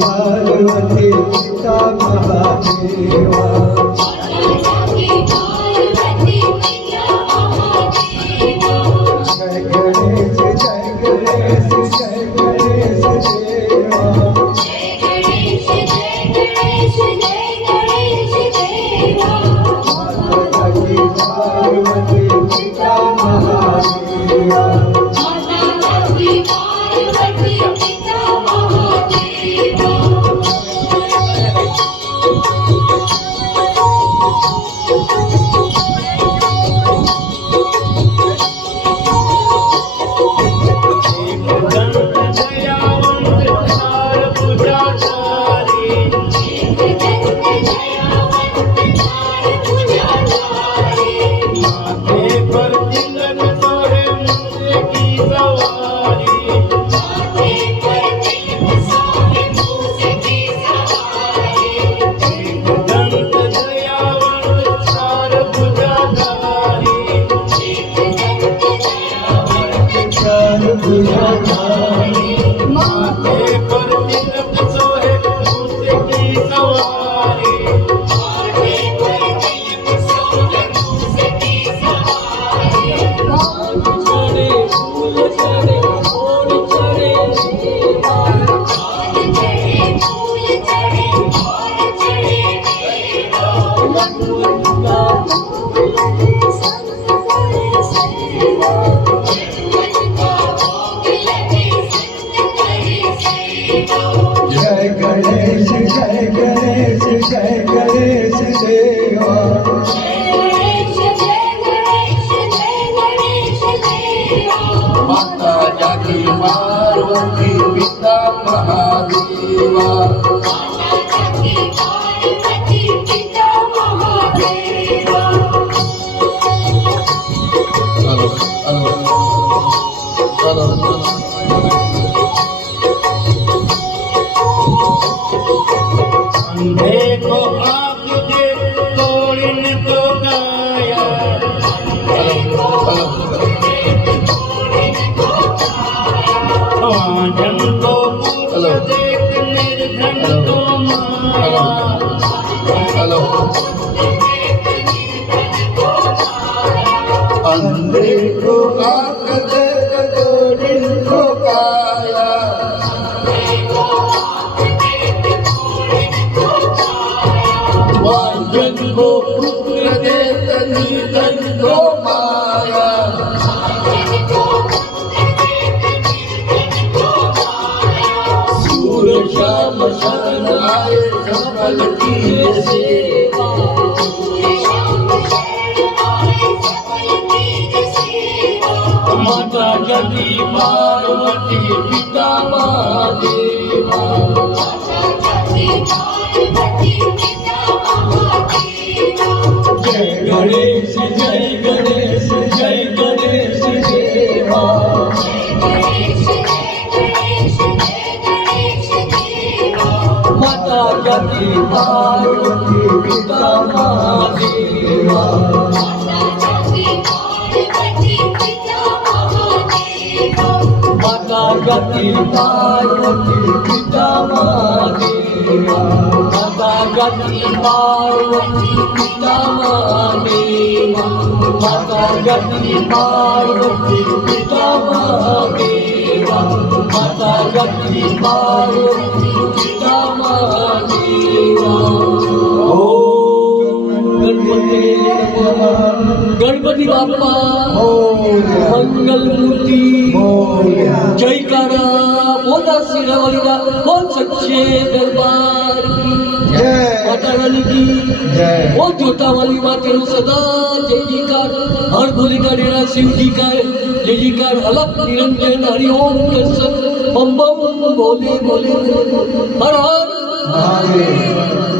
पार्वती पिता महादेवा जय गणेश जय गणेश जय गणेश देवा पार्वती पिता महादेवा जय गणेश जय गणेश जय गणेश देवा माता जागी पार्वती पिता महादेवा देखो आप दे तोड़न को गाया जन को देख निर्धन को माया अंधे को आँख दे गोरिन को काया वाजन को पुत्र दे निर्धन को माया सूरज श्याम शरण आए संभल की सेवा माता जगी पार्वती पिता महादेवा जय गणेश जय गणेश जय गणेश देवा माता जगी पार्वती पिता महादेवा माता जगी पार्वती पिता महादेवा माता जगी पार्वती पिता महादेवा माता जगी पार्वती पिता महादेवा माता जगी पार्वती पिता महादेवा गणपती बाप्पा मंगल मूर्ती जयकारा बोला सिरावलीला बोल सच्चे दरबार की माता रानी की बोल जोतावाली मातेनो सदा जय जयकार हर भोले का डेरा शिव जी का जय जयकार अलग निरंजन हरि ओम दर्शन बम बम बोले बोले हर हर महादेव।